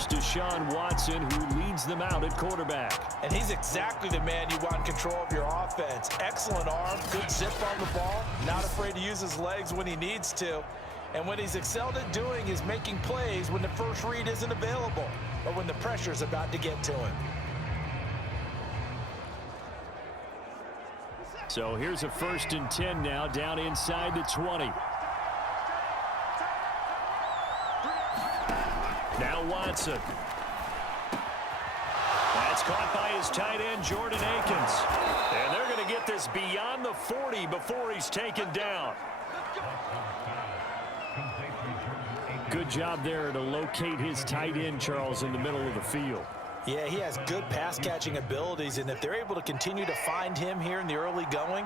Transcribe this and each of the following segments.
here's Deshaun Watson, who leads them out at quarterback. And he's exactly the man you want in control of your offense. Excellent arm, good zip on the ball, not afraid to use his legs when he needs to. And what he's excelled at doing is making plays when the first read isn't available or when the pressure's about to get to him. So here's a 1st and 10 now, down inside the 20. Now Watson. That's caught by his tight end, Jordan Akins. And they're going to get this beyond the 40 before he's taken down. Good job there to locate his tight end, Charles, in the middle of the field. Yeah, he has good pass-catching abilities, and if they're able to continue to find him here in the early going,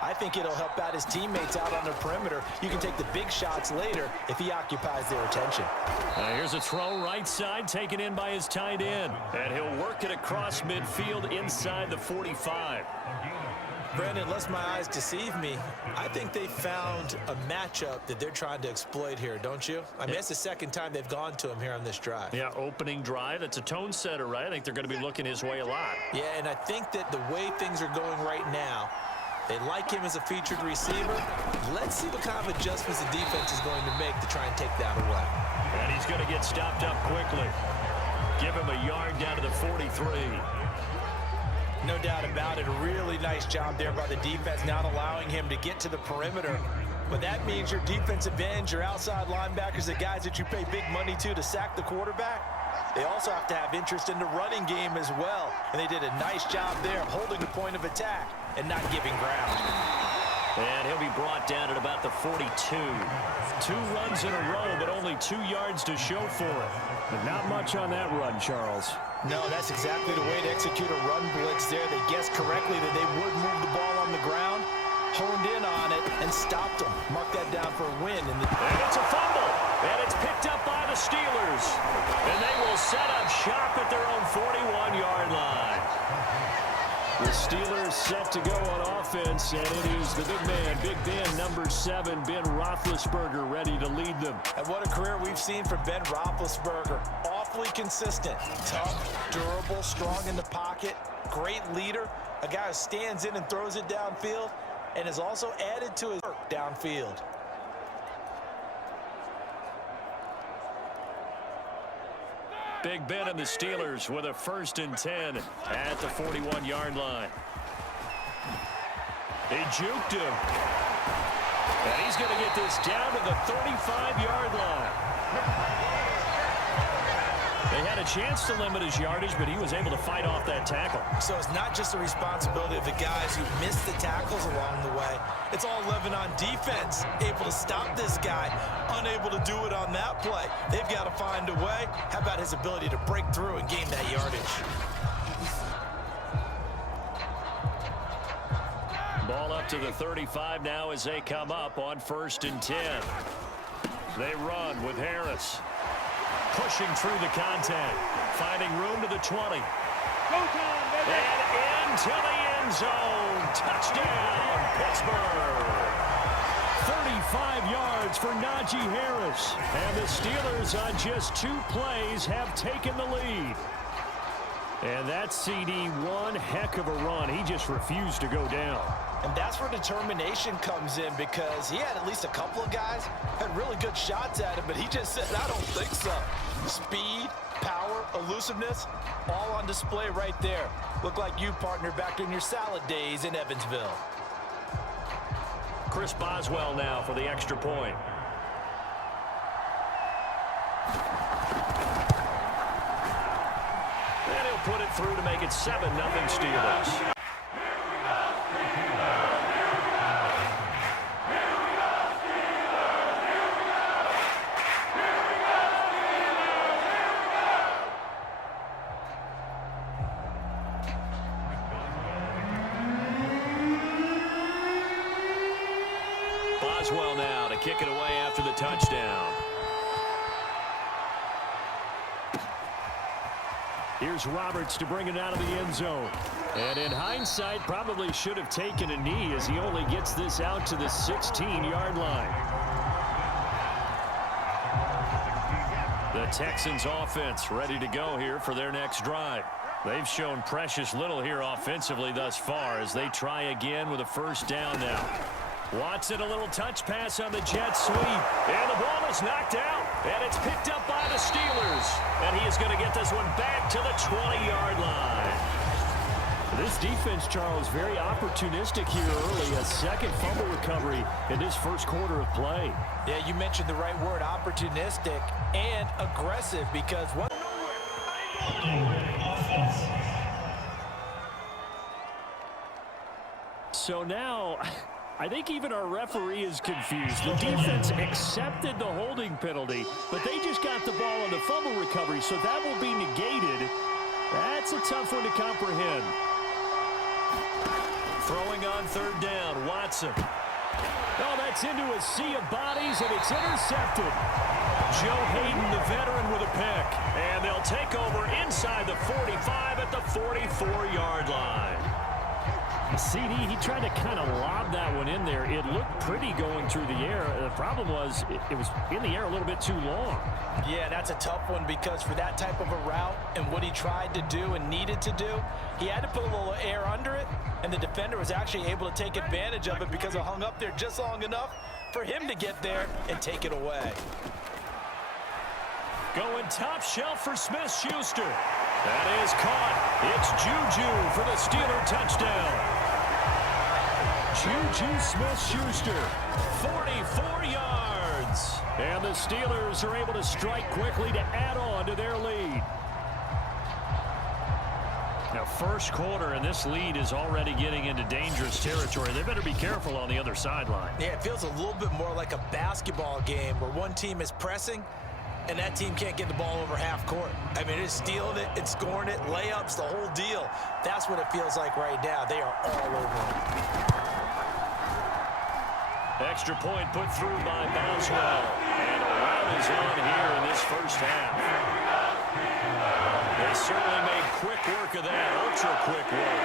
I think it'll help out his teammates out on the perimeter. You can take the big shots later if he occupies their attention. Here's a throw right side, taken in by his tight end. And he'll work it across midfield inside the 45. Brandon, unless my eyes deceive me, I think they found a matchup that they're trying to exploit here, don't you? I mean, that's the second time they've gone to him here on this drive. Yeah, opening drive. It's a tone setter, right? I think they're going to be looking his way a lot. Yeah, and I think that the way things are going right now, they like him as a featured receiver. Let's see what kind of adjustments the defense is going to make to try and take that away. And he's going to get stopped up quickly. Give him a yard down to the 43. No doubt about it. A really nice job there by the defense, not allowing him to get to the perimeter. But that means your defensive ends, your outside linebackers, the guys that you pay big money to sack the quarterback, they also have to have interest in the running game as well. And they did a nice job there of holding the point of attack and not giving ground. And he'll be brought down at about the 42. 2 runs in a row, but only 2 yards to show for it. But not much on that run, Charles. No, that's exactly the way to execute a run blitz there. They guessed correctly that they would move the ball on the ground, honed in on it, and stopped them. Mark that down for a win. And it's a fumble, and it's picked up by the Steelers. And they will set up shop at their own 41-yard line. The Steelers set to go on offense, and it is the big man, Big Ben, number 7, Ben Roethlisberger, ready to lead them. And what a career we've seen from Ben Roethlisberger. Awfully consistent, tough, durable, strong in the pocket, great leader, a guy who stands in and throws it downfield, and has also added to his work downfield. Big Ben and the Steelers with a 1st and 10 at the 41-yard line. They juked him. And he's going to get this down to the 35-yard line. They had a chance to limit his yardage, but he was able to fight off that tackle. So it's not just the responsibility of the guys who missed the tackles along the way. It's all living on defense, able to stop this guy, unable to do it on that play. They've got to find a way. How about his ability to break through and gain that yardage? Ball up to the 35 now as they come up on 1st and 10. They run with Harris. Pushing through the contact, finding room to the 20. And into the end zone. Touchdown, Pittsburgh. 35 yards for Najee Harris. And the Steelers on just 2 plays have taken the lead. And that CD, one heck of a run. He just refused to go down. And that's where determination comes in, because he had at least a couple of guys had really good shots at him, but he just said, I don't think so. Speed, power, elusiveness, all on display right there. Look like you, partner, back in your salad days in Evansville. Chris Boswell now for the extra point. And he'll put it through to make it 7-0 Steelers. Boswell now to kick it away after the touchdown. Here's Roberts to bring it out of the end zone. And in hindsight, probably should have taken a knee as he only gets this out to the 16-yard line. The Texans offense ready to go here for their next drive. They've shown precious little here offensively thus far as they try again with a first down now. Watson, a little touch pass on the jet sweep. And the ball is knocked out. And it's picked up by the Steelers. And he is going to get this one back to the 20-yard line. This defense, Charles, very opportunistic here early. A second fumble recovery in this first quarter of play. Yeah, you mentioned the right word, opportunistic and aggressive, because what... So now, I think even our referee is confused. The defense accepted the holding penalty, but they just got the ball on the fumble recovery, so that will be negated. That's a tough one to comprehend. Throwing on third down, Watson. Oh, that's into a sea of bodies, and it's intercepted. Joe Hayden, the veteran, with a pick. And they'll take over inside the 45 at the 44-yard line. CD, he tried to kind of lob that one in there. It looked pretty going through the air. The problem was it was in the air a little bit too long. Yeah, that's a tough one because for that type of a route and what he tried to do and needed to do, he had to put a little air under it, and the defender was actually able to take advantage of it because it hung up there just long enough for him to get there and take it away. Going top shelf for Smith-Schuster. That is caught. It's Juju for the Steeler touchdown. Juju Smith-Schuster, 44 yards. And the Steelers are able to strike quickly to add on to their lead. Now, first quarter, and this lead is already getting into dangerous territory. They better be careful on the other sideline. Yeah, it feels a little bit more like a basketball game where one team is pressing and that team can't get the ball over half court. I mean, it's stealing it, it's scoring it, layups, the whole deal. That's what it feels like right now. They are all over it. Extra point put through by Boswell. And a rout is on here in this first half. They certainly made quick work of that, ultra-quick work.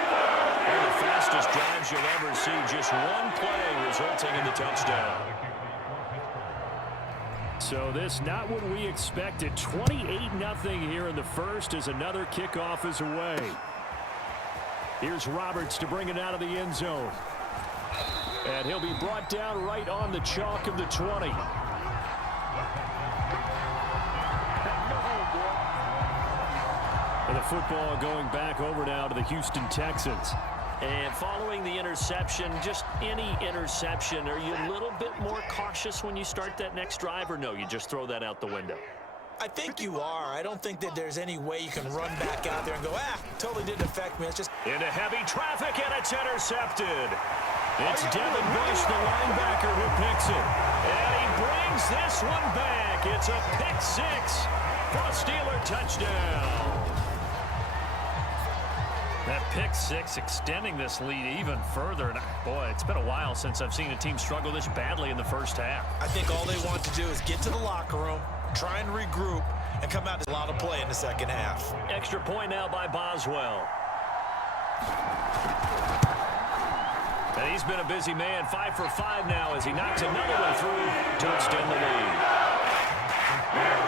One of the fastest drives you'll ever see, just one play resulting in the touchdown. So this not what we expected. 28-0 here in the first as another kickoff is away. Here's Roberts to bring it out of the end zone. And he'll be brought down right on the chalk of the 20. And the football going back over now to the Houston Texans. And following the interception, just any interception, are you a little bit more cautious when you start that next drive, or no, you just throw that out the window? I think you are. I don't think that there's any way you can run back out there and go, totally didn't affect me. It's just into heavy traffic, and it's intercepted. It's Devin Bush, the linebacker, who picks it. And he brings this one back. It's a pick six for a Steeler touchdown. That pick six extending this lead even further. And boy, it's been a while since I've seen a team struggle this badly in the first half. I think all they want to do is get to the locker room, try and regroup, and come out with a lot of play in the second half. Extra point now by Boswell. And he's been a busy man, 5 for 5 now as he knocks another one through to extend the lead.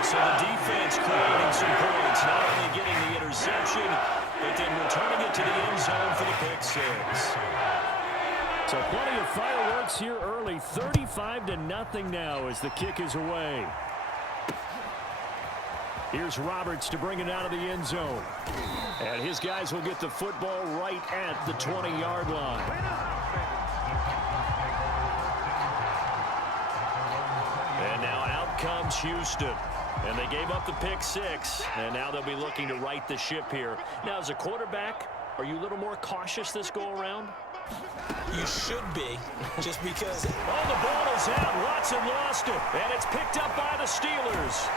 So the defense creating some points, not only getting the interception, but then returning it to the end zone for the pick six. So plenty of fireworks here early. 35-0 now as the kick is away. Here's Roberts to bring it out of the end zone. And his guys will get the football right at the 20-yard line. And now out comes Houston. And they gave up the pick six. And now they'll be looking to right the ship here. Now, as a quarterback, are you a little more cautious this go-around? You should be, just because. Oh, the ball is out. Watson lost it. And it's picked up by the Steelers.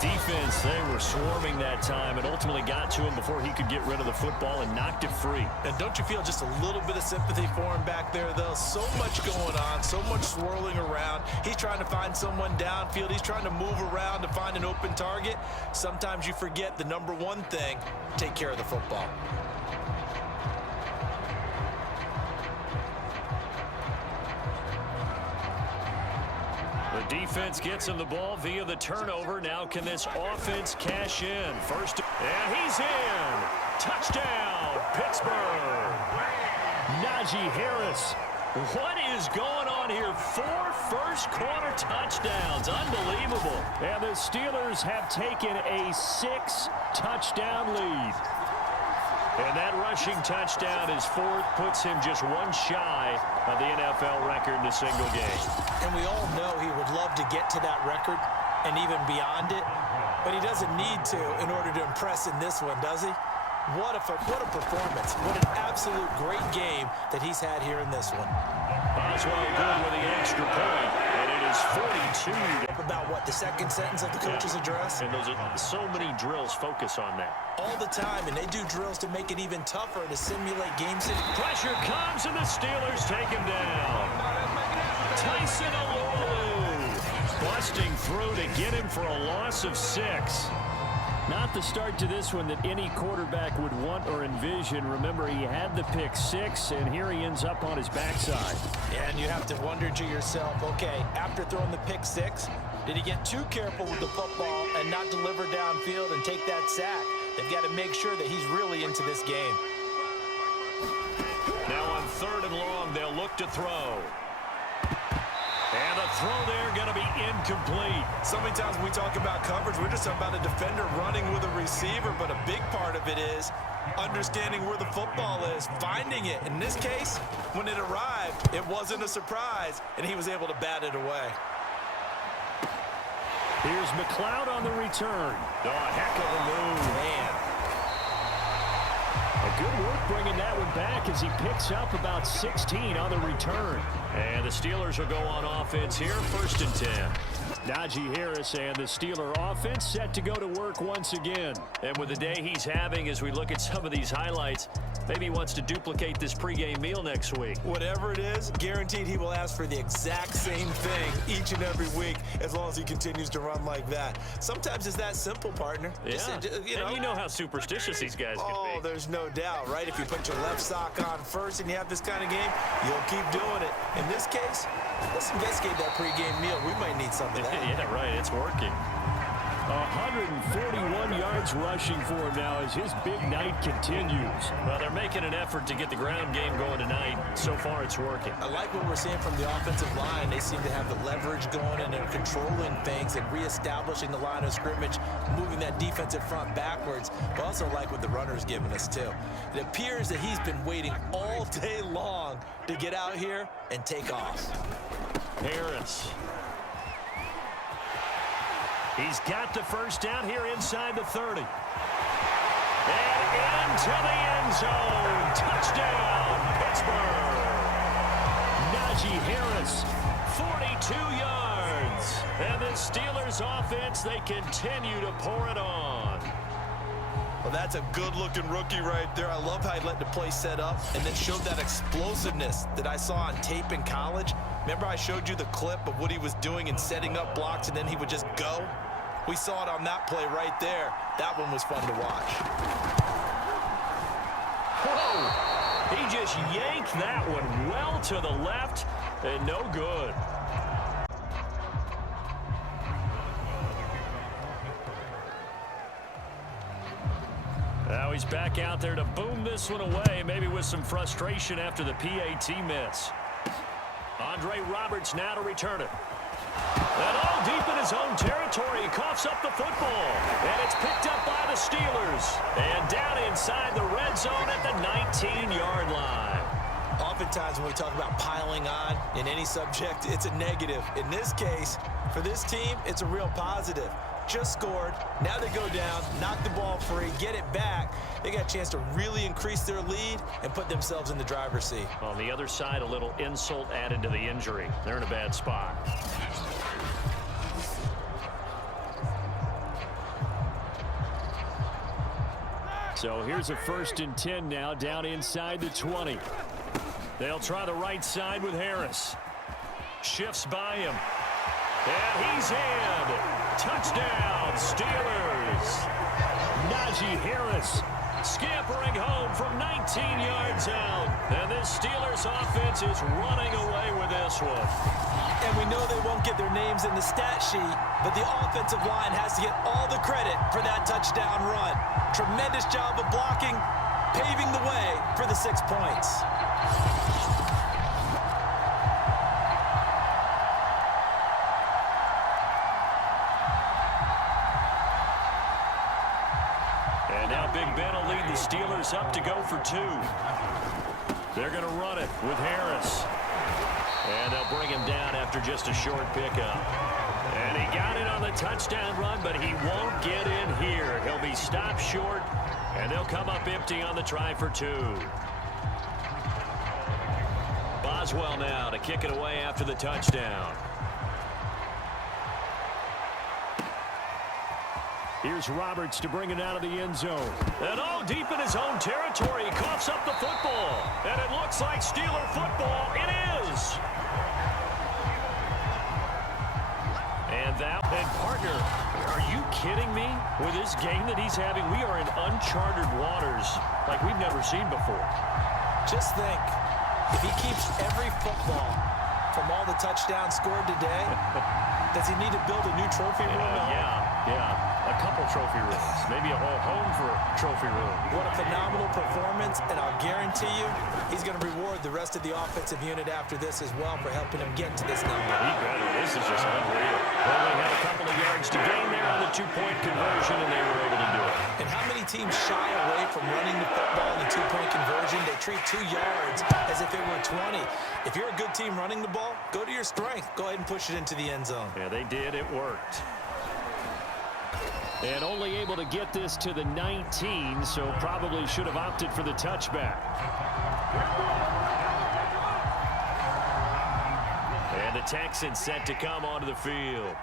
Defense, they were swarming that time and ultimately got to him before he could get rid of the football and knocked it free. And don't you feel just a little bit of sympathy for him back there, though? So much going on, so much swirling around. He's trying to find someone downfield. He's trying to move around to find an open target. Sometimes you forget the number one thing, take care of the football. Defense gets him the ball via the turnover. Now can this offense cash in? First, and he's in. Touchdown, Pittsburgh. Najee Harris. What is going on here? 4 first-quarter touchdowns. Unbelievable. And the Steelers have taken a 6-touchdown lead. And that rushing touchdown is 4th, puts him just one shy of the NFL record in a single game. And we all know he would love to get to that record and even beyond it, but he doesn't need to in order to impress in this one, does he? What a performance. What an absolute great game that he's had here in this one. Oswald good with the extra point, and it is 42. About what, the second sentence of the coach's address? And those are so many drills focus on that. All the time, and they do drills to make it even tougher to simulate game situation. Pressure comes, and the Steelers take him down. Tyson Alualu busting through to get him for a loss of 6. Not the start to this one that any quarterback would want or envision. Remember, he had the pick 6, and here he ends up on his backside. Yeah, and you have to wonder to yourself, okay, after throwing the pick 6, did he get too careful with the football and not deliver downfield and take that sack? They've got to make sure that he's really into this game. Now on 3rd and long, they'll look to throw. And the throw there going to be incomplete. So many times when we talk about coverage, we're just talking about a defender running with a receiver, but a big part of it is understanding where the football is, finding it. In this case, when it arrived, it wasn't a surprise, and he was able to bat it away. Here's McLeod on the return. Oh, a heck of a move. Man. Good work bringing that one back as he picks up about 16 on the return. And the Steelers will go on offense here, 1st and 10. Najee Harris and the Steeler offense set to go to work once again. And with the day he's having, as we look at some of these highlights, maybe he wants to duplicate this pregame meal next week. Whatever it is, guaranteed he will ask for the exact same thing each and every week as long as he continues to run like that. Sometimes it's that simple, partner. Yeah, and you know how superstitious these guys can be. Oh, there's no doubt, right? If you put your left sock on first and you have this kind of game, you'll keep doing it. In this case, let's investigate that pregame meal. We might need some of that. Yeah, right. It's working. 141 yards rushing for him now as his big night continues. Well, they're making an effort to get the ground game going tonight. So far, it's working. I like what we're seeing from the offensive line. They seem to have the leverage going, and they're controlling things and reestablishing the line of scrimmage, moving that defensive front backwards. But also like what the runner's giving us, too. It appears that he's been waiting all day long to get out here and take off. Harris. He's got the first down here inside the 30. And into the end zone. Touchdown, Pittsburgh. Najee Harris, 42 yards. And the Steelers offense, they continue to pour it on. Well, that's a good-looking rookie right there. I love how he let the play set up and then showed that explosiveness that I saw on tape in college. Remember I showed you the clip of what he was doing and setting up blocks, and then he would just go? We saw it on that play right there. That one was fun to watch. Whoa! He just yanked that one well to the left, and no good. Now he's back out there to boom this one away, maybe with some frustration after the PAT miss. Andre Roberts now to return it. And all deep in his own territory, he coughs up the football. And it's picked up by the Steelers. And down inside the red zone at the 19-yard line. Oftentimes when we talk about piling on in any subject, it's a negative. In this case, for this team, it's a real positive. Just scored. Now they go down, knock the ball free, get it back. They got a chance to really increase their lead and put themselves in the driver's seat. On the other side, a little insult added to the injury. They're in a bad spot. So here's a 1st and 10 now, down inside the 20. They'll try the right side with Harris. Shifts by him. And he's in. Touchdown, Steelers. Najee Harris, Scampering home from 19 yards out. And this Steelers offense is running away with this one. And we know they won't get their names in the stat sheet, but the offensive line has to get all the credit for that touchdown run. Tremendous job of blocking, paving the way for the 6 points. And now Big Ben will lead the Steelers up to go for 2. They're going to run it with Harris. And they'll bring him down after just a short pickup. And he got it on the touchdown run, but he won't get in here. He'll be stopped short, and they'll come up empty on the try for 2. Boswell now to kick it away after the touchdown. Here's Roberts to bring it out of the end zone. And deep in his own territory, he coughs up the football. And it looks like Steeler football. It is. And partner, are you kidding me? With this game that he's having, we are in uncharted waters like we've never seen before. Just think, if he keeps every football from all the touchdowns scored today, does he need to build a new trophy room? Yeah. A couple trophy rooms. Maybe a whole home for trophy room. What a phenomenal performance, and I'll guarantee you he's going to reward the rest of the offensive unit after this as well for helping him get to this number. He better. This is just unreal. Well, they had a couple of yards to gain there on the 2-point conversion, and they were able to do it. And how many teams shy away from running the football in the 2-point conversion? They treat 2 yards as if it were 20. If you're a good team running the ball, go to your strength. Go ahead and push it into the end zone. Yeah, they did. It worked. And only able to get this to the 19, so probably should have opted for the touchback. And the Texans set to come onto the field.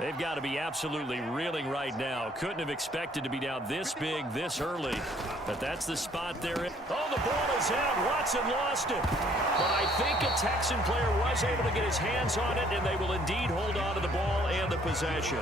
They've got to be absolutely reeling right now. Couldn't have expected to be down this big, this early. But that's the spot they're in. Oh, the ball is out. Watson lost it. But I think a Texan player was able to get his hands on it, and they will indeed hold on to the ball and the possession.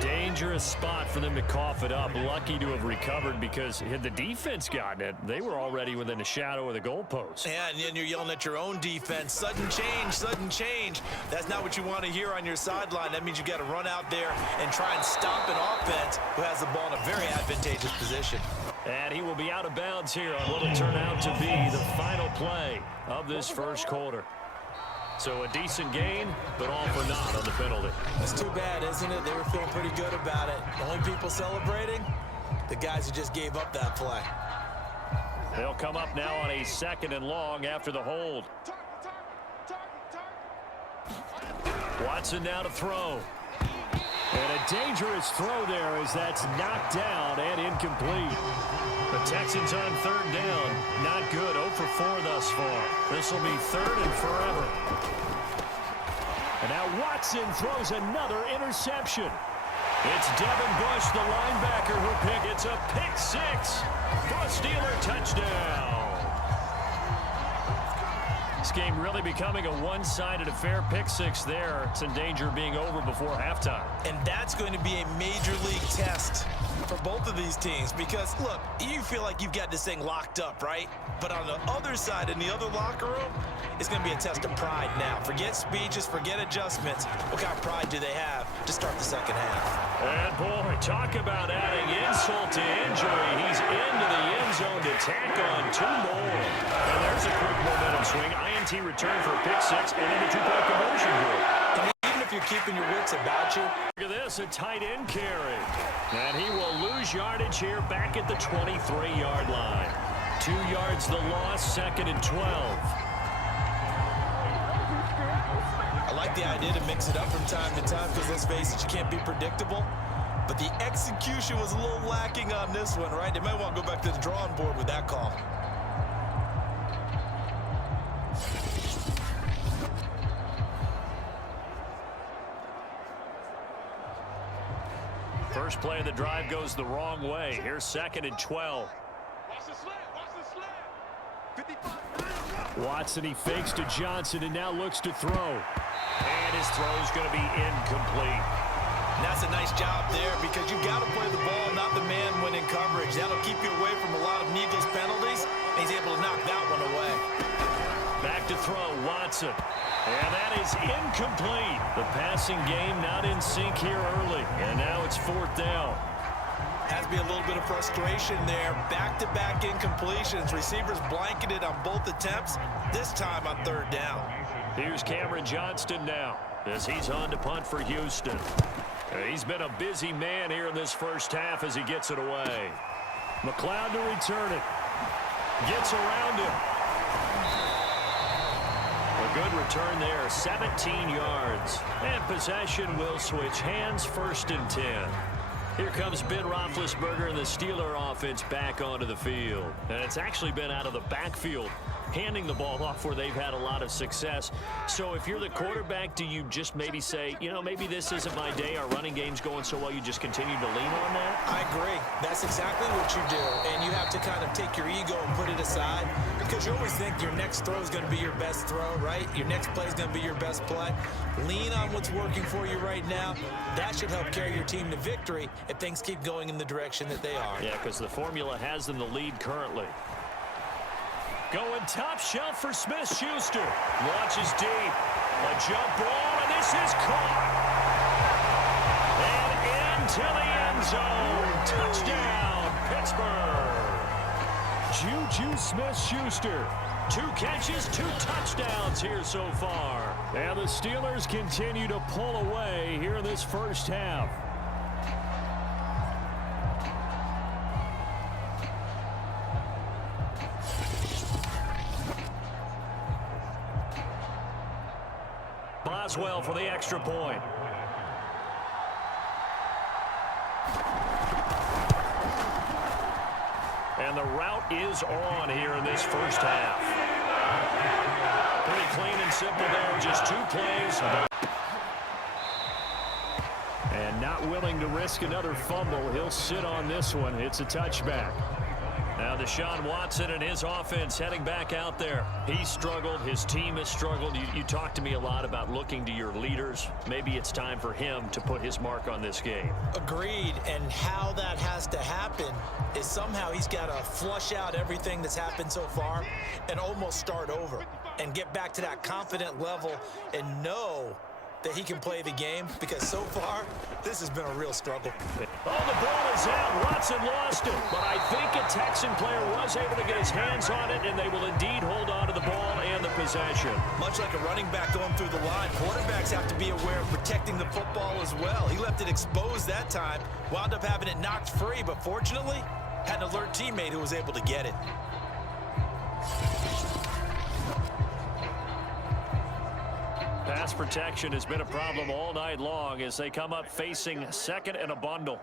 Dangerous spot for them to cough it up. Lucky to have recovered, because had the defense gotten it, they were already within a shadow of the goalpost. Yeah, and then you're yelling at your own defense. Sudden change, sudden change. That's not what you want to hear on your sideline. That means you got to run out there and try and stop an offense who has the ball in a very advantageous position. And he will be out of bounds here on what will turn out to be the final play of this first quarter. So a decent gain, but all for naught on the penalty. That's too bad, isn't it? They were feeling pretty good about it. The only people celebrating, the guys who just gave up that play. They'll come up now on a 2nd and long after the hold. Watson now to throw. And a dangerous throw there as that's knocked down and incomplete. The Texans on 3rd down. Not good. 0 for 4 thus far. This will be 3rd and forever. And now Watson throws another interception. It's Devin Bush, the linebacker, who picked. It's a pick 6 for a Steeler touchdown. This game really becoming a one-sided affair. Pick 6 there. It's in danger of being over before halftime. And that's going to be a major league test for both of these teams, because, look, you feel like you've got this thing locked up, right? But on the other side, in the other locker room, it's going to be a test of pride now. Forget speeches, forget adjustments. What kind of pride do they have to start the second half? And, boy, talk about adding insult to injury. He's into the end zone to tack on 2 more. And there's a quick momentum swing. INT return for a pick 6 and then the 2-point conversion group. Even if you're keeping your wits about you. Look at this, a tight end carry. And he will lose yardage here back at the 23-yard line. 2 yards the loss, 2nd and 12. I like the idea to mix it up from time to time, because let's face it, you can't be predictable. But the execution was a little lacking on this one, right? They might want to go back to the drawing board with that call. First play of the drive goes the wrong way. Here's 2nd and 12. Watson, he fakes to Johnson and now looks to throw. And his throw is going to be incomplete. And that's a nice job there because you've got to play the ball, not the man when in coverage. That'll keep you away from a lot of needless penalties. And he's able to knock that one away. Back to throw, Watson. And that is incomplete. The passing game not in sync here early. And now it's 4th down. Has to be a little bit of frustration there. Back-to-back incompletions. Receivers blanketed on both attempts, this time on 3rd down. Here's Cameron Johnston now as he's on to punt for Houston. He's been a busy man here in this first half as he gets it away. McLeod to return it. Gets around him. A good return there, 17 yards. And possession will switch hands, 1st and 10. Here comes Ben Roethlisberger and the Steeler offense back onto the field. And it's actually been out of the backfield, handing the ball off where they've had a lot of success. So if you're the quarterback, do you just maybe say, you know, maybe this isn't my day, our running game's going so well, you just continue to lean on that? I agree. That's exactly what you do. And you have to kind of take your ego and put it aside because you always think your next throw is going to be your best throw, right? Your next play is going to be your best play. Lean on what's working for you right now. That should help carry your team to victory if things keep going in the direction that they are. Yeah, because the formula has them the lead currently. Going top shelf for Smith-Schuster. Launches deep. A jump ball, and this is caught. And into the end zone. Touchdown, Pittsburgh. Juju Smith-Schuster. 2 catches, 2 touchdowns here so far. And the Steelers continue to pull away here in this first half. Boswell for the extra point. And the route is on here in this first half. Pretty clean and simple there, just 2 plays. And not willing to risk another fumble. He'll sit on this one. It's a touchback. Now Deshaun Watson and his offense heading back out there. He struggled. His team has struggled. You talked to me a lot about looking to your leaders. Maybe it's time for him to put his mark on this game. Agreed. And how that has to happen is somehow he's got to flush out everything that's happened so far and almost start over and get back to that confident level and know that he can play the game, because so far this has been a real struggle. Oh, the ball is out. Watson lost it, but I think a Texan player was able to get his hands on it, and they will indeed hold on to the ball and the possession. Much like a running back going through the line, quarterbacks have to be aware of protecting the football as well. He left it exposed that time, wound up having it knocked free, but fortunately had an alert teammate who was able to get it. Pass protection has been a problem all night long as they come up facing 2nd and a bundle.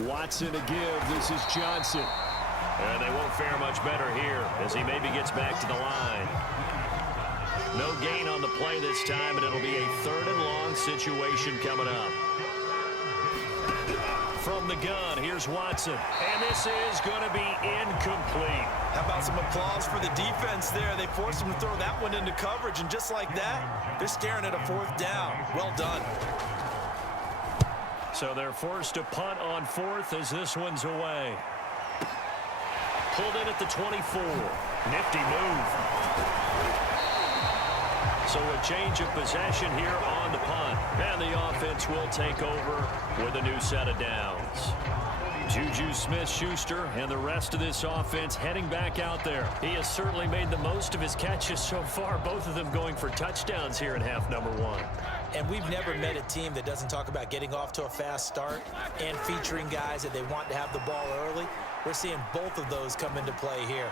Watson to give. This is Johnson. And they won't fare much better here as he maybe gets back to the line. No gain on the play this time, and it'll be a 3rd and long situation coming up. From the gun, here's Watson. And this is going to be incomplete. How about some applause for the defense there? They forced him to throw that one into coverage, and just like that, they're staring at a 4th down. Well done. So they're forced to punt on 4th as this one's away. Pulled in at the 24. Nifty move. So a change of possession here on the punt. And the offense will take over with a new set of downs. Juju Smith-Schuster and the rest of this offense heading back out there. He has certainly made the most of his catches so far, both of them going for touchdowns here in half number 1. And we've never met a team that doesn't talk about getting off to a fast start and featuring guys that they want to have the ball early. We're seeing both of those come into play here.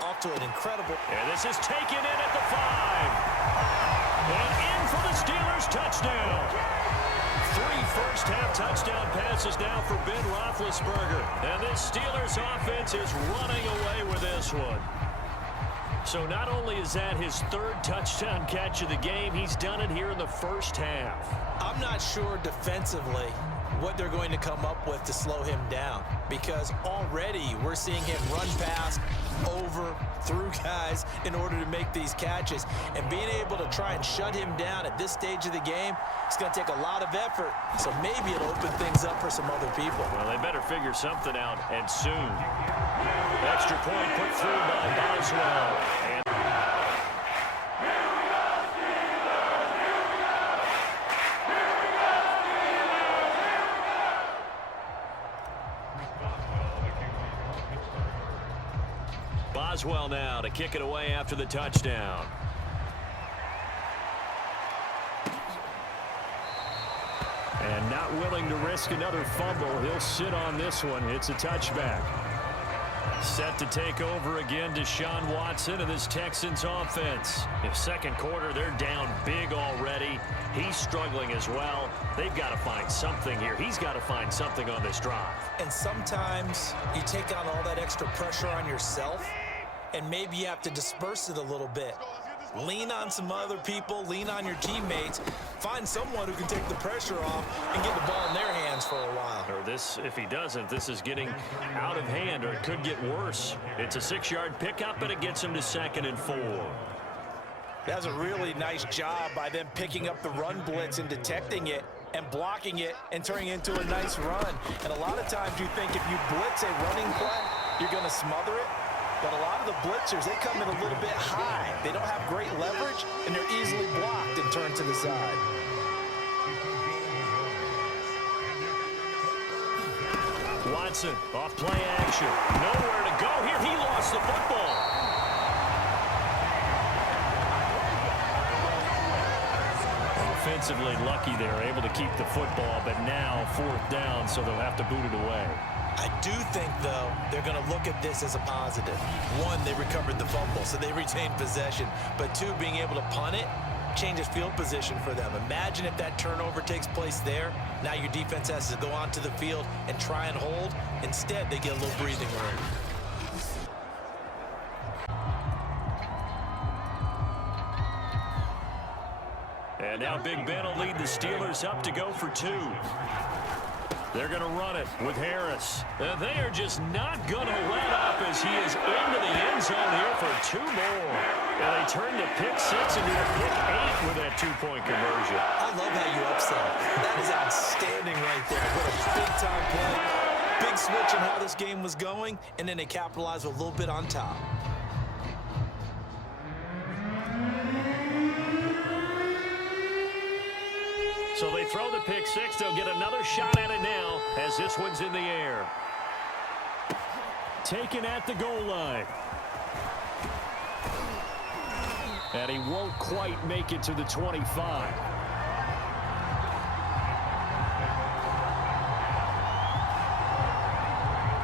Off to an incredible... And this is taken in at the 5. And in for the Steelers touchdown. 3 first-half touchdown passes now for Ben Roethlisberger. And this Steelers offense is running away with this one. So not only is that his 3rd touchdown catch of the game, he's done it here in the first half. I'm not sure defensively what they're going to come up with to slow him down, because already we're seeing him run past over, through guys in order to make these catches. And being able to try and shut him down at this stage of the game, it's going to take a lot of effort. So maybe it'll open things up for some other people. Well, they better figure something out, and soon. Extra point put through by Boswell. And Boswell now to kick it away after the touchdown. And not willing to risk another fumble. He'll sit on this one. It's a touchback. Set to take over again, Deshaun Watson and this Texans offense. If second quarter, they're down big already. He's struggling as well. They've got to find something here. He's got to find something on this drive. And sometimes you take on all that extra pressure on yourself, and maybe you have to disperse it a little bit. Lean on some other people, lean on your teammates, find someone who can take the pressure off and get the ball in their hands for a while. Or this, if he doesn't, this is getting out of hand, or it could get worse. It's a 6-yard pickup, and it gets him to 2nd and 4. That's a really nice job by them picking up the run blitz and detecting it and blocking it and turning it into a nice run. And a lot of times you think if you blitz a running play, you're going to smother it. But a lot of the blitzers, they come in a little bit high. They don't have great leverage, and they're easily blocked and turned to the side. Watson off play action. Nowhere to go here. He lost the football. Offensively lucky they're able to keep the football, but now 4th down, so they'll have to boot it away. I do think, though, they're going to look at this as a positive. One, they recovered the fumble, so they retained possession. But two, being able to punt it changes field position for them. Imagine if that turnover takes place there. Now your defense has to go onto the field and try and hold. Instead, they get a little breathing room. And now Big Ben will lead the Steelers up to go for 2. They're going to run it with Harris. They are just not going to let up as he is into the end zone here for 2 more. And they turn the pick 6 into a pick 8 with that 2-point conversion. I love how you upsell. That is outstanding right there. What a big-time play. Big switch in how this game was going, and then they capitalize with a little bit on top. So they throw the pick 6. They'll get another shot at it now as this one's in the air. Taken at the goal line. And he won't quite make it to the 25.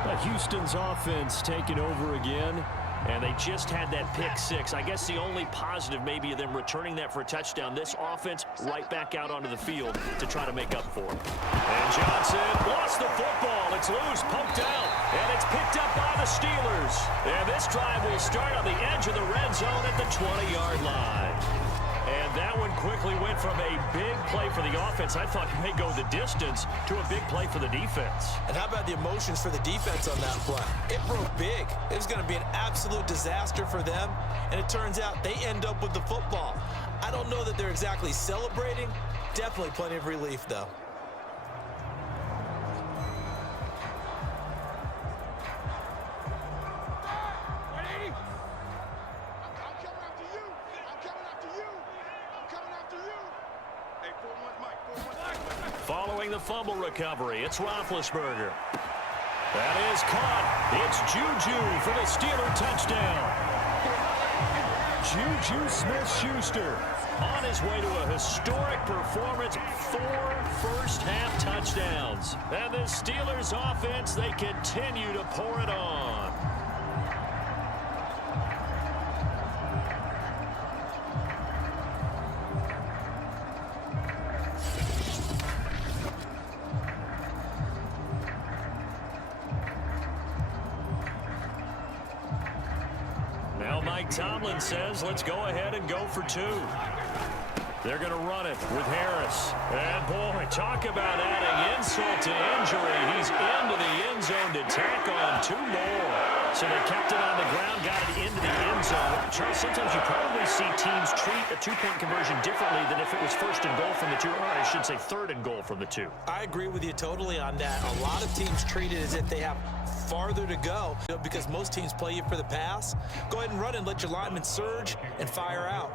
But Houston's offense taking over again. And they just had that pick 6. I guess the only positive maybe of them returning that for a touchdown. This offense right back out onto the field to try to make up for it. And Johnson lost the football. It's loose, poked out, and it's picked up by the Steelers. And this drive will start on the edge of the red zone at the 20-yard line. And that one quickly went from a big play for the offense, I thought it may go the distance, to a big play for the defense. And how about the emotions for the defense on that play? It broke big. It was going to be an absolute disaster for them, and it turns out they end up with the football. I don't know that they're exactly celebrating. Definitely plenty of relief, though. Following the fumble recovery, it's Roethlisberger. That is caught. It's Juju for the Steeler touchdown. Juju Smith-Schuster on his way to a historic performance, 4 first-half touchdowns. And the Steelers offense, they continue to pour it on. Mike Tomlin says, let's go ahead and go for 2. They're going to run it with Harris. And, boy, talk about adding insult to injury. He's into the end zone to tack on 2 more. So they kept it on the ground, got it into the end zone. Charles, sometimes you probably see teams treat a two-point conversion differently than if it was first and goal from the 2, or I should say third and goal from the 2. I agree with you totally on that. A lot of teams treat it as if they have farther to go because most teams play you for the pass. Go ahead and run and let your linemen surge and fire out.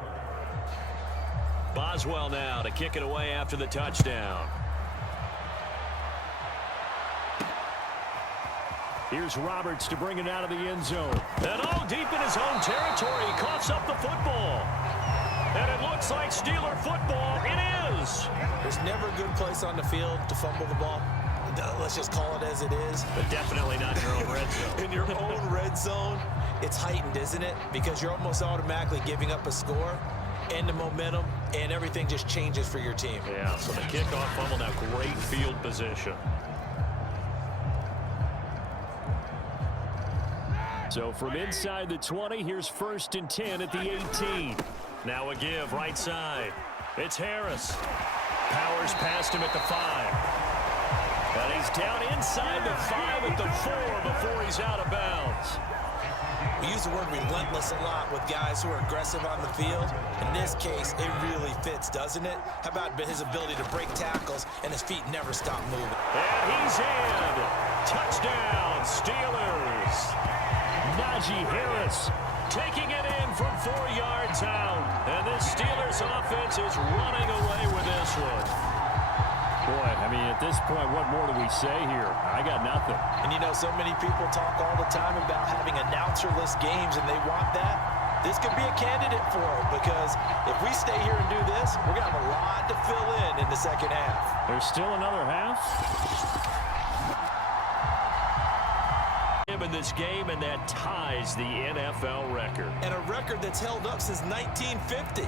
Boswell now to kick it away after the touchdown. Here's Roberts to bring it out of the end zone. And deep in his own territory, he coughs up the football. And it looks like Steeler football. It is. There's never a good place on the field to fumble the ball. Let's just call it as it is. But definitely not your own red zone. In your own red zone, it's heightened, isn't it? Because you're almost automatically giving up a score and the momentum, and everything just changes for your team. Yeah, so the kickoff fumble, now great field position. So from inside the 20, here's 1st and 10 at the 18. Now a give right side. It's Harris. Powers past him at the 5. And he's down inside the 5 at the 4 before he's out of bounds. We use the word relentless a lot with guys who are aggressive on the field. In this case, it really fits, doesn't it? How about his ability to break tackles and his feet never stop moving? And he's in. Touchdown, Steelers. Najee Harris taking it in from 4 yards out. And this Steelers offense is running away with this one. Boy, I mean, at this point, what more do we say here? I got nothing. And you know, so many people talk all the time about having announcer-less games, and they want that. This could be a candidate for it, because if we stay here and do this, we're going to have a lot to fill in the second half. There's still another half. In this game, and that ties the NFL record. And a record that's held up since 1950.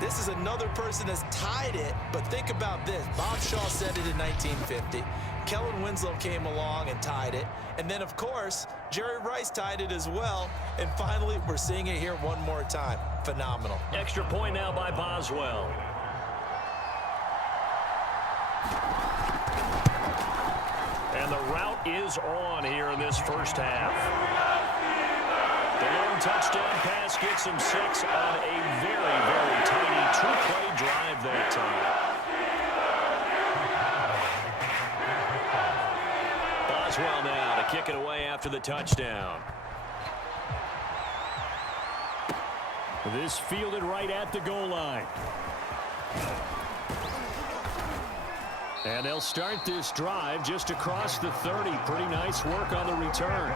This is another person that's tied it, but think about this. Bob Shaw said it in 1950. Kellen Winslow came along and tied it. And then, of course, Jerry Rice tied it as well. And finally, we're seeing it here one more time. Phenomenal. Extra point now by Boswell. And the route is on here in this first half. The long touchdown pass gets him 6 on a very, very tiny 2-play drive that time. Boswell now to kick it away after the touchdown. This fielded right at the goal line. And they'll start this drive just across the 30. Pretty nice work on the return.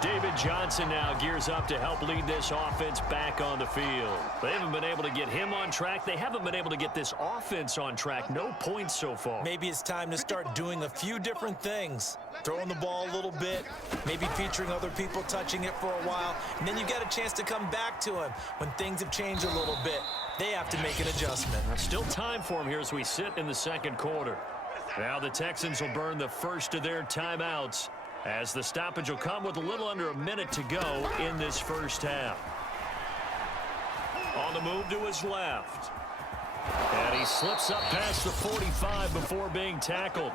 David Johnson now gears up to help lead this offense back on the field. They haven't been able to get him on track. They haven't been able to get this offense on track. No points so far. Maybe it's time to start doing a few different things. Throwing the ball a little bit, maybe featuring other people touching it for a while, and then you get a chance to come back to him when things have changed a little bit. They have to make an adjustment. Still time for him here as we sit in the second quarter. Now the Texans will burn the first of their timeouts, as the stoppage will come with a little under a minute to go in this first half. On the move to his left. And he slips up past the 45 before being tackled.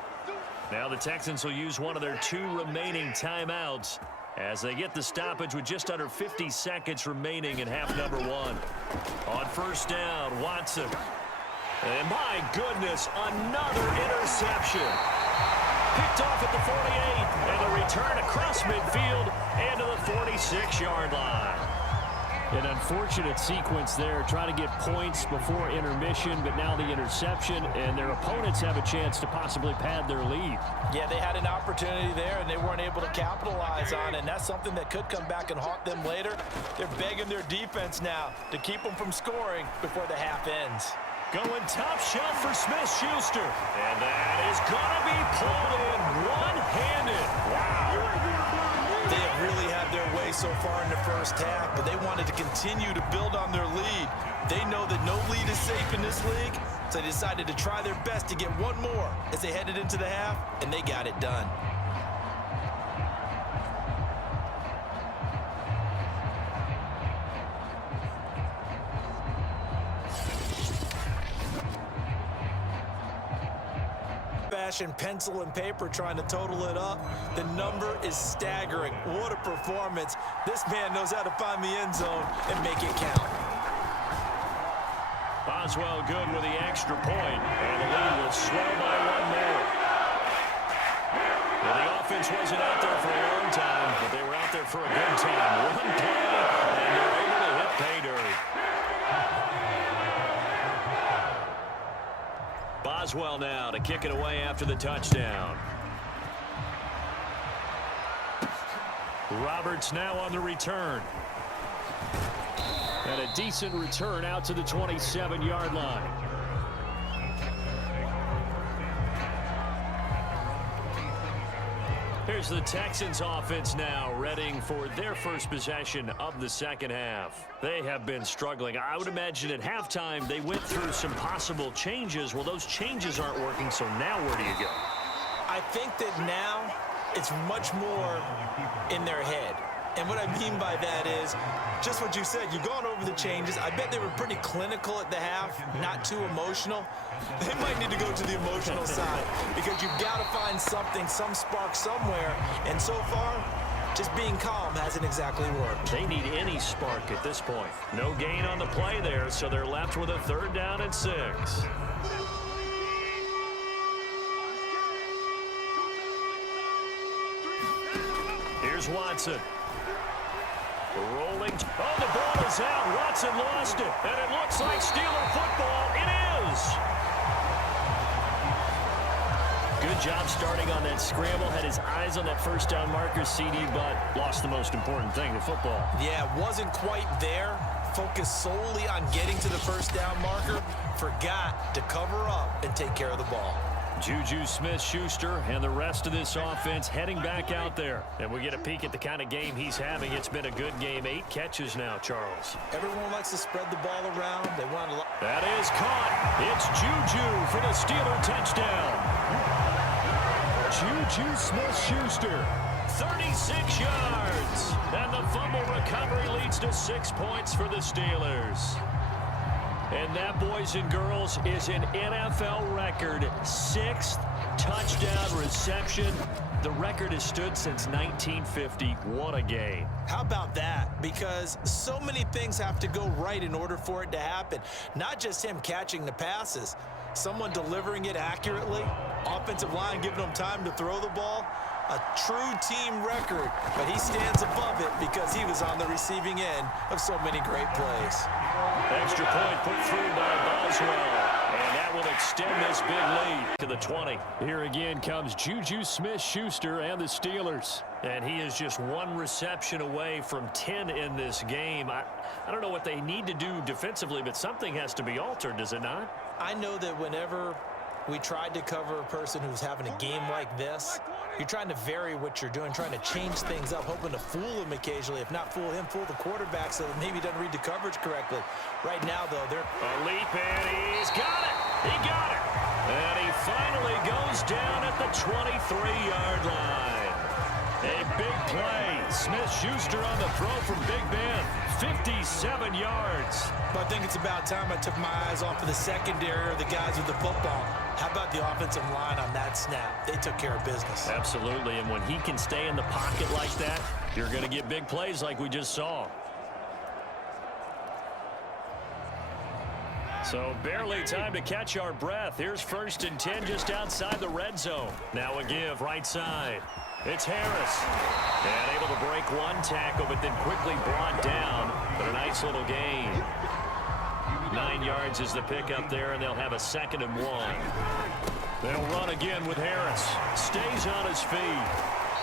Now the Texans will use one of their 2 remaining timeouts as they get the stoppage with just under 50 seconds remaining in half number 1. On first down, Watson. And my goodness, another interception. Picked off at the 48, and the return across midfield and to the 46-yard line. An unfortunate sequence there, trying to get points before intermission, but now the interception, and their opponents have a chance to possibly pad their lead. Yeah, they had an opportunity there, and they weren't able to capitalize on it, and that's something that could come back and haunt them later. They're begging their defense now to keep them from scoring before the half ends. Going top shelf for Smith-Schuster. And that is going to be pulled in one-handed. Wow. They have really had their way so far in the first half, but they wanted to continue to build on their lead. They know that no lead is safe in this league, so they decided to try their best to get one more as they headed into the half, and they got it done. old-fashioned pencil and paper trying to total it up. The number is staggering. What a performance. This man knows how to find the end zone and make it count. Boswell good with the extra point, and the lead will slow by one more. Well, the offense wasn't out there for a long time, but they were out there for a good time. One play, and they're able to hit pay dirt. Boswell now to kick it away after the touchdown. Roberts now on the return. And a decent return out to the 27-yard line. Here's the Texans offense now, readying for their first possession of the second half. They have been struggling. I would imagine at halftime they went through some possible changes. Well, those changes aren't working, so now where do you go? I think that now it's much more in their head. And what I mean by that is just what you said. You've gone over the changes. I bet they were pretty clinical at the half, not too emotional. They might need to go to the emotional side because you've got to find something, some spark somewhere. And so far, just being calm hasn't exactly worked. They need any spark at this point. No gain on the play there, so they're left with a 3rd down and 6. Here's Watson. Rolling. Oh, the ball is out. Watson lost it. And it looks like Steeler football. It is. Good job starting on that scramble. Had his eyes on that first down marker, CD, but lost the most important thing, the football. Yeah, wasn't quite there. Focused solely on getting to the first down marker. Forgot to cover up and take care of the ball. Juju Smith-Schuster and the rest of this offense heading back out there. And we get a peek at the kind of game he's having. It's been a good game. 8 catches now, Charles. Everyone likes to spread the ball around. They want to... That is caught. It's Juju for the Steeler touchdown. Juju Smith-Schuster, 36 yards. And the fumble recovery leads to 6 points for the Steelers. And that, boys and girls, is an NFL record 6th touchdown reception. The record has stood since 1950. What a game. How about that? Because so many things have to go right in order for it to happen. Not just him catching the passes. Someone delivering it accurately. Offensive line giving him time to throw the ball. A true team record, but he stands above it because he was on the receiving end of so many great plays. Extra point put through by Boswell, and that will extend this big lead to the 20. Here again comes Juju Smith-Schuster and the Steelers, and he is just 1 reception away from 10 in this game. I don't know what they need to do defensively, but something has to be altered, does it not? I know that whenever we tried to cover a person who's having a game like this, you're trying to vary what you're doing, trying to change things up, hoping to fool him occasionally. If not fool him, fool the quarterback so that maybe he doesn't read the coverage correctly. Right now, though, they're... A leap, and he's got it! He got it! And he finally goes down at the 23-yard line. A big play. Smith-Schuster on the throw from Big Ben. 57 yards. But I think it's about time I took my eyes off of the secondary or the guys with the football. How about the offensive line on that snap? They took care of business. Absolutely, and when he can stay in the pocket like that, you're going to get big plays like we just saw. So barely time to catch our breath. Here's 1st and 10 just outside the red zone. Now a give right side. It's Harris. And able to break 1 tackle, but then quickly brought down. But a nice little gain. 9 yards is the pickup there, and they'll have a 2nd and 1. They'll run again with Harris. Stays on his feet.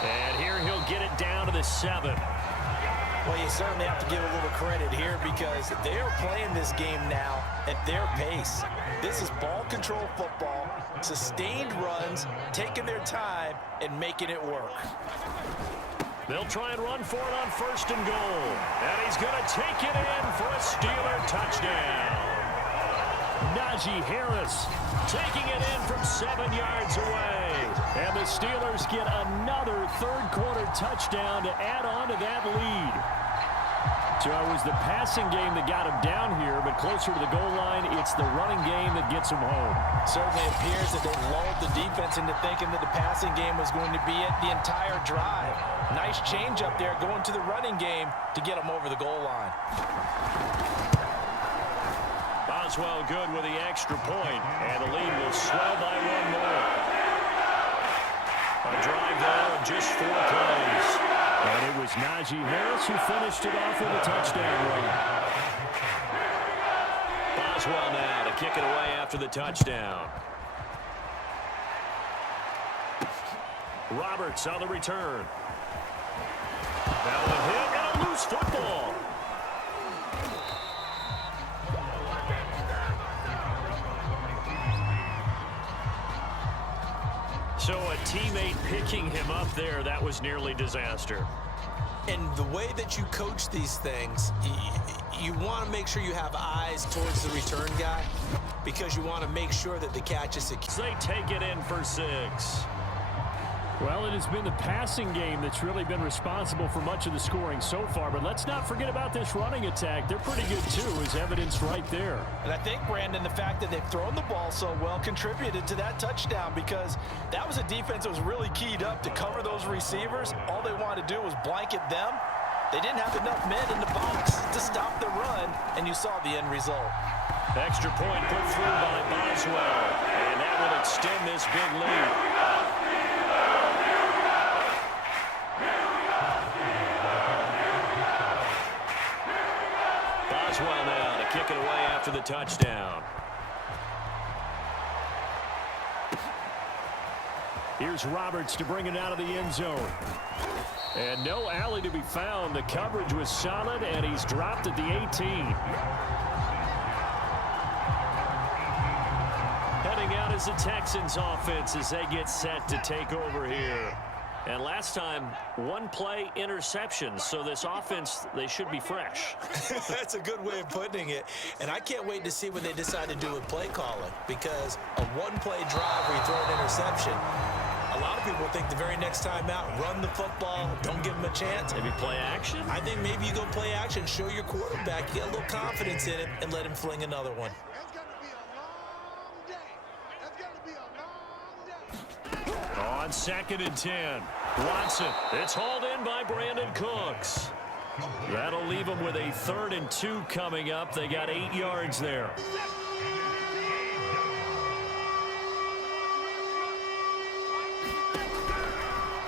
And here he'll get it down to the 7. Well, you certainly have to give a little credit here because they are playing this game now at their pace. This is ball control football, sustained runs, taking their time, and making it work. They'll try and run for it on 1st and goal. And he's going to take it in for a Steeler touchdown. Najee Harris taking it in from 7 yards away. And the Steelers get another 3rd quarter touchdown to add on to that lead. So it was the passing game that got him down here, but closer to the goal line, it's the running game that gets him home. Certainly appears that they lulled the defense into thinking that the passing game was going to be it the entire drive. Nice change up there going to the running game to get him over the goal line. Boswell good with the extra point, and the lead will swell by one more. A drive there of just 4 plays. And it was Najee Harris who finished it off with a touchdown run. Boswell now to kick it away after the touchdown. Roberts on the return. Now a hit and a loose football. So a teammate picking him up there, that was nearly disaster. And the way that you coach these things, you want to make sure you have eyes towards the return guy because you want to make sure that the catch is secure. They take it in for 6. Well, it has been the passing game that's really been responsible for much of the scoring so far. But let's not forget about this running attack. They're pretty good, too, as evidenced right there. And I think, Brandon, the fact that they've thrown the ball so well contributed to that touchdown because that was a defense that was really keyed up to cover those receivers. All they wanted to do was blanket them. They didn't have enough men in the box to stop the run, and you saw the end result. Extra point put through by Boswell, and that will extend this big lead. Boswell now to kick it away after the touchdown. Here's Roberts to bring it out of the end zone. And no alley to be found. The coverage was solid, and he's dropped at the 18. Heading out is the Texans offense as they get set to take over here. And last time, 1 play interception. So this offense, they should be fresh. That's a good way of putting it. And I can't wait to see what they decide to do with play calling because a 1-play drive where you throw an interception, a lot of people think the very next time out, run the football, don't give them a chance. Maybe play action? I think maybe you go play action, show your quarterback, get a little confidence in him, and let him fling another one. On 2nd and 10, Watson. It's hauled in by Brandon Cooks. That'll leave them with a 3rd and 2 coming up. They got 8 yards there.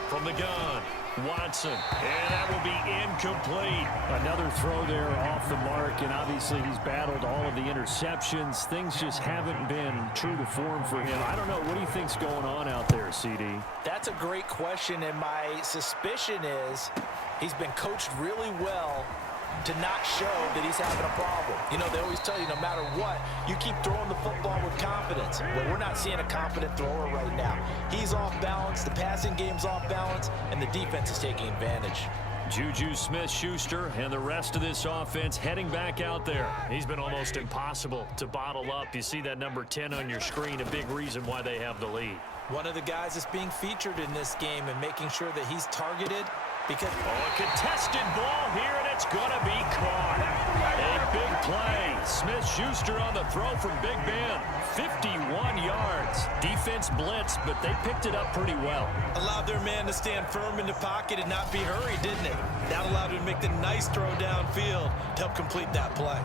From the gun, Watson, and that will be incomplete. Another throw there off the mark, and obviously he's battled all of the interceptions. Things just haven't been true to form for him. I don't know. What do you think's going on out there, CD? That's a great question, and my suspicion is he's been coached really well to not show that he's having a problem. You know, they always tell you no matter what, you keep throwing the football with confidence. Well, we're not seeing a confident thrower right now. He's off balance, the passing game's off balance, and the defense is taking advantage. Juju Smith-Schuster and the rest of this offense heading back out there. He's been almost impossible to bottle up. You see that number 10 on your screen, a big reason why they have the lead. One of the guys that's being featured in this game and making sure that he's targeted because a contested ball here, and it's going to be caught. A big play. Smith-Schuster on the throw from Big Ben. 51 yards. Defense blitzed, but they picked it up pretty well. Allowed their man to stand firm in the pocket and not be hurried, didn't it? That allowed him to make the nice throw downfield to help complete that play.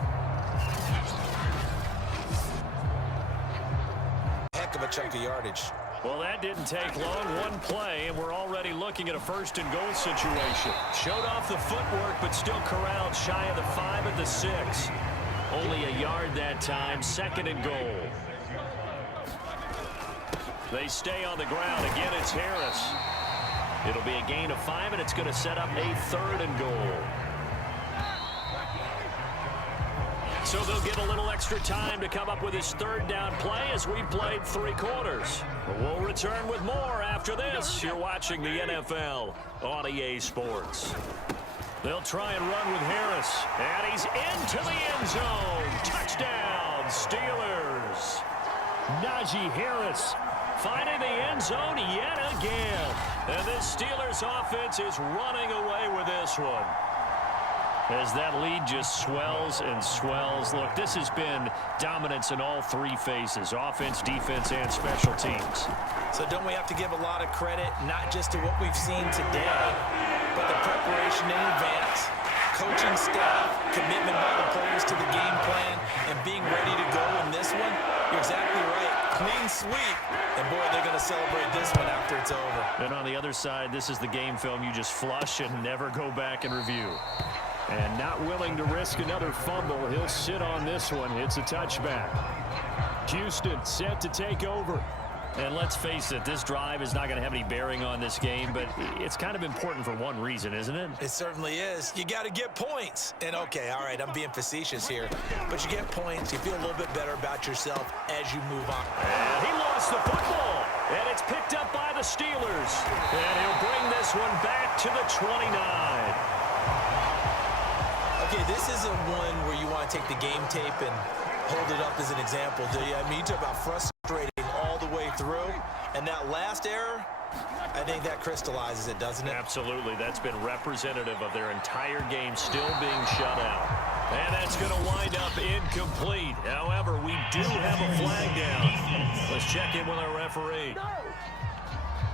Heck of a chunk of yardage. Well, that didn't take long. 1 play, and we're already looking at a 1st and goal situation. Showed off the footwork, but still corralled shy of the 5 at the 6. Only a yard that time. 2nd and goal. They stay on the ground. Again, it's Harris. It'll be a gain of 5, and it's going to set up a 3rd and goal. So they'll get a little extra time to come up with his 3rd down play as we've played 3 quarters. We'll return with more after this. You're watching the NFL on EA Sports. They'll try and run with Harris. And he's into the end zone. Touchdown, Steelers. Najee Harris finding the end zone yet again. And this Steelers offense is running away with this one. as that lead just swells and swells. Look, this has been dominance in all three phases, offense, defense, and special teams. So don't we have to give a lot of credit, not just to what we've seen today, but the preparation in advance, coaching staff, commitment by the players to the game plan, and being ready to go in this one? You're exactly right. Clean sweep. And, boy, they're going to celebrate this one after it's over. And on the other side, this is the game film you just flush and never go back and review. And not willing to risk another fumble, he'll sit on this one. It's a touchback. Houston set to take over. And let's face it, this drive is not going to have any bearing on this game, but it's kind of important for one reason, isn't it? It certainly is. You got to get points. And, okay, all right, I'm being facetious here, but you get points. You feel a little bit better about yourself as you move on. And he lost the football, and it's picked up by the Steelers. And he'll bring this one back to the 29. Okay, this isn't one where you want to take the game tape and hold it up as an example, do you? I mean, you talk about frustrating all the way through, and that last error, I think that crystallizes it, doesn't it? Absolutely. That's been representative of their entire game still being shut out. And that's going to wind up incomplete. However, we do have a flag down. Let's check in with our referee.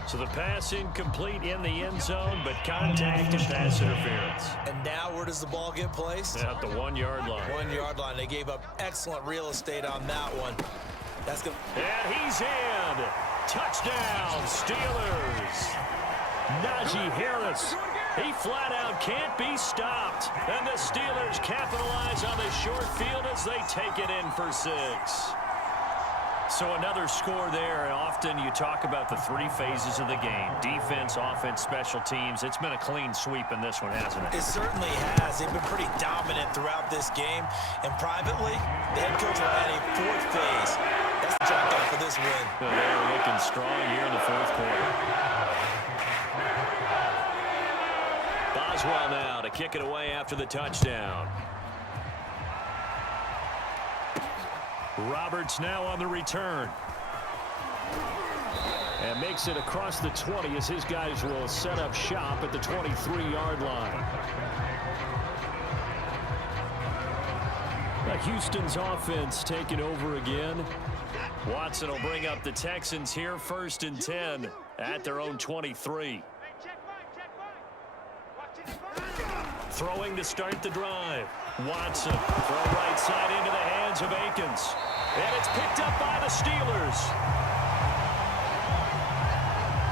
So the pass incomplete in the end zone, but contact and pass interference. And now where does the ball get placed? At the 1 yard line. 1 yard line. They gave up excellent real estate on that one. That's good. And he's in. Touchdown, Steelers. Najee Harris. He flat out can't be stopped. And the Steelers capitalize on the short field as they take it in for 6. So another score there. Often you talk about the three phases of the game. Defense, offense, special teams. It's been a clean sweep in this one, hasn't it? It certainly has. They've been pretty dominant throughout this game. And privately, the head coach will add a fourth phase. That's the job done for this win. Well, they're looking strong here in the fourth quarter. Boswell now to kick it away after the touchdown. Roberts now on the return. And makes it across the 20 as his guys will set up shop at the 23-yard line. Houston's offense taking over again. Watson will bring up the Texans here 1st and 10 at their own 23. Throwing to start the drive. Watson, throw right side into the hands of Akins. And it's picked up by the Steelers.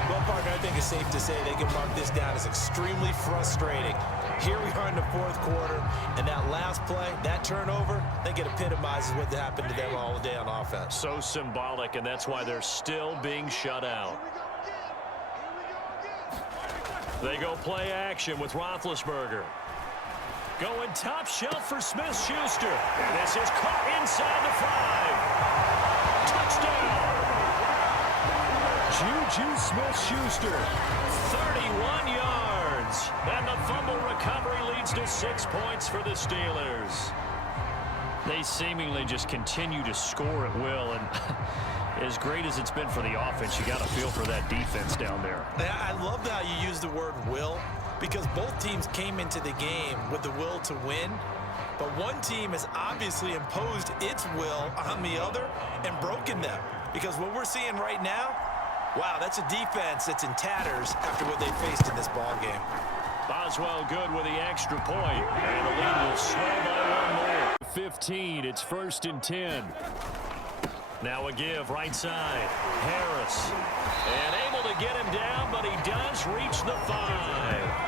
Well, Parker, I think it's safe to say they can mark this down as extremely frustrating. Here we are in the fourth quarter, and that last play, that turnover, I think it epitomizes what happened to them all day on offense. So symbolic, and that's why they're still being shut out. They go play action with Roethlisberger. Going top shelf for Smith-Schuster. And this is caught inside the 5. Touchdown. Juju Smith-Schuster. 31 yards. And the fumble recovery leads to 6 points for the Steelers. They seemingly just continue to score at will. And as great as it's been for the offense, you got to feel for that defense down there. I love how you use the word will, because both teams came into the game with the will to win, but one team has obviously imposed its will on the other and broken them. Because what we're seeing right now, wow, that's a defense that's in tatters after what they faced in this ball game. Boswell good with the extra point, and the lead will swell by 1 more. 15, it's 1st and 10. Now a give right side. Harris. And able to get him down, but he does reach the 5.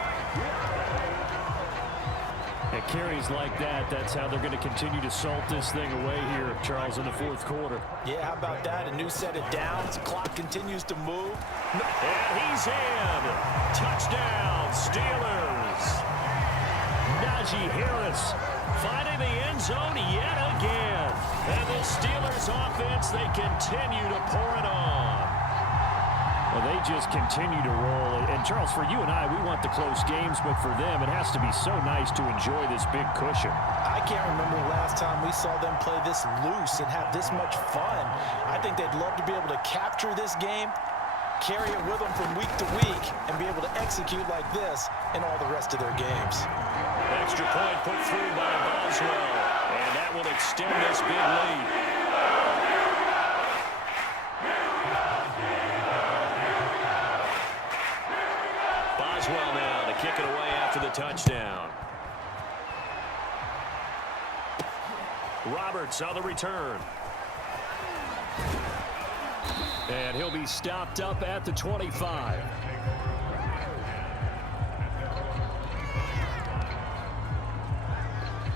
At carries like that, that's how they're going to continue to salt this thing away here, Charles, in the fourth quarter. Yeah, how about that? A new set of downs. Clock continues to move. And he's in. Touchdown, Steelers. Najee Harris finding the end zone yet again. And the Steelers offense, they continue to pour it on. Well, they just continue to roll. And, Charles, for you and I, we want the close games, but for them, it has to be so nice to enjoy this big cushion. I can't remember the last time we saw them play this loose and have this much fun. I think they'd love to be able to capture this game, carry it with them from week to week, and be able to execute like this in all the rest of their games. Extra point put through by Boswell. And that will extend this big lead. Boswell now to kick it away after the touchdown. Roberts on the return. And he'll be stopped up at the 25.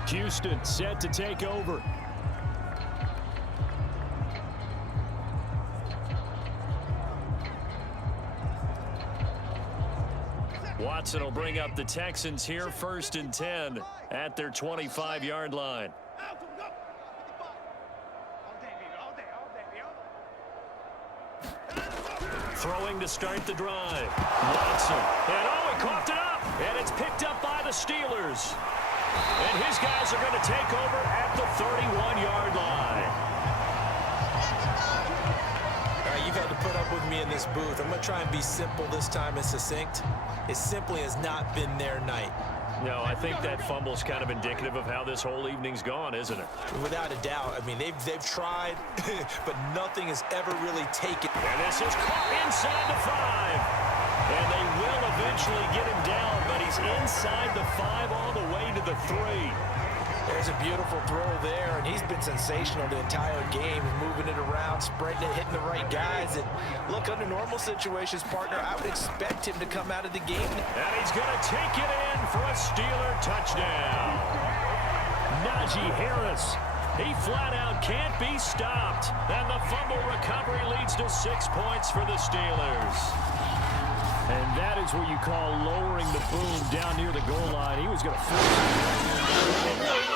Houston set to take over. Watson will bring up the Texans here, 1st and 10 at their 25-yard line. Throwing to start the drive. Watson. And he coughed it up. And it's picked up by the Steelers. And his guys are going to take over at the 31-yard line. All right, you've had to put up with me in this booth. I'm going to try and be simple this time and succinct. It simply has not been their night. No, I think that fumble's kind of indicative of how this whole evening's gone, isn't it? Without a doubt. I mean, they've tried, but nothing has ever really taken. And this is caught inside the 5. And they will eventually get him down, but he's inside the 5 all the way to the 3. There's a beautiful throw there, and he's been sensational the entire game, moving it around, spreading it, hitting the right guys. And look, under normal situations, partner, I would expect him to come out of the game. And he's going to take it in for a Steeler touchdown. Najee Harris, he flat out can't be stopped. And the fumble recovery leads to 6 points for the Steelers. And that is what you call lowering the boom down near the goal line. He was going to force it.